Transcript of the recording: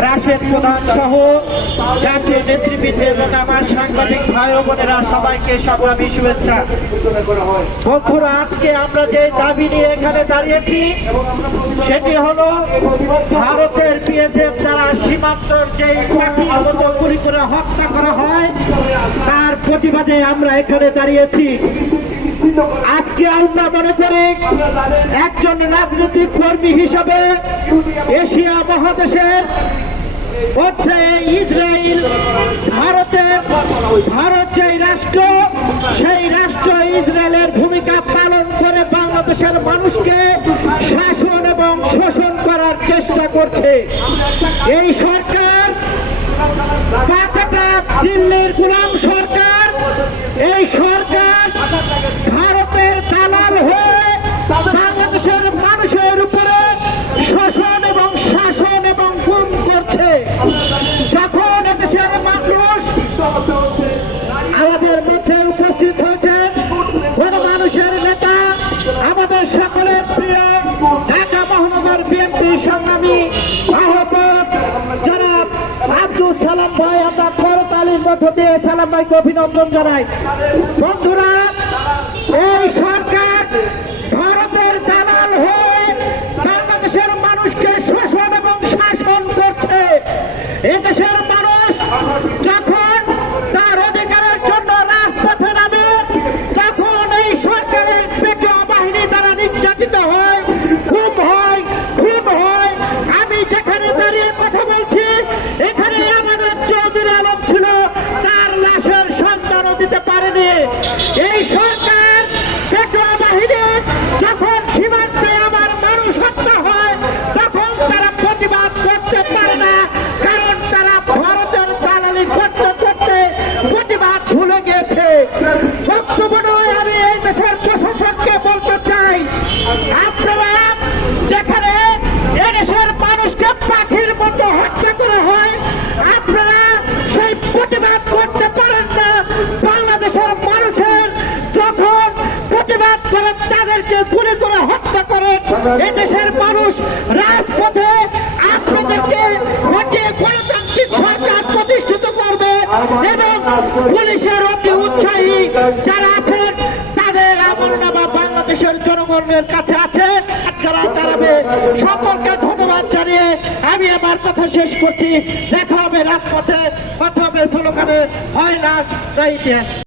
রাশেদ প্রধান সহ জাতীয় নেতৃবৃন্দ এবং আমার সাংবাদিক ভাই বোনেরা সবাইকে সংগ্রামী শুভেচ্ছা। বন্ধুরা, আজকে আমরা যে দাবি নিয়ে এখানে দাঁড়িয়েছি, সেটি হলো ভারতের বিএসএফ দ্বারা সীমান্তর যে পাখির মতো গুলি করে হত্যা করা হয়, তার প্রতিবাদে আমরা এখানে দাঁড়িয়েছি। আজকে আমরা মনে করি একজন রাজনৈতিক কর্মী হিসাবে এশিয়া মহাদেশের মধ্যে ইসরায়েল ভারতের, ভারত যেই রাষ্ট্র, সেই রাষ্ট্র ইসরায়েলের ভূমিকা পালন করে বাংলাদেশের মানুষকে শাসন এবং শোষণ করার চেষ্টা করছে। এই সরকার, পাঁচটা দিল্লির গুলাম সরকার, এই সরকার আমাদের মধ্যে উপস্থিত হয়েছেন কোন মানুষের নেতা, আমাদের সকলের প্রিয় ঢাকা মহানগর বিএনপি সংগ্রামী আহ্বায়ক জনাব আব্দুল সালাম ভাই, আমরা করতালির মধ্য দিয়ে সালাম ভাইকে অভিনন্দন জানাই। বন্ধুরা, এই সরকার ভারতের দালাল হয়ে বাংলাদেশের মানুষকে শোষণ এবং শাসন করছে। এদেশের এদেশের মানুষ রাজপথে আপনাদেরকে ভোটে গণতান্ত্রিক সরকার প্রতিষ্ঠিত করবে এবং পুলিশের অতি উৎসাহী যারা আছেন, তাদের আমলনামা বাংলাদেশের জনগণের কাছে আছে। সকলকে ধন্যবাদ জানিয়ে আমি আমার কথা শেষ করছি। দেখা হবে রাজপথে, কথা হবে স্লোগানে। হয় না ইতিহাস।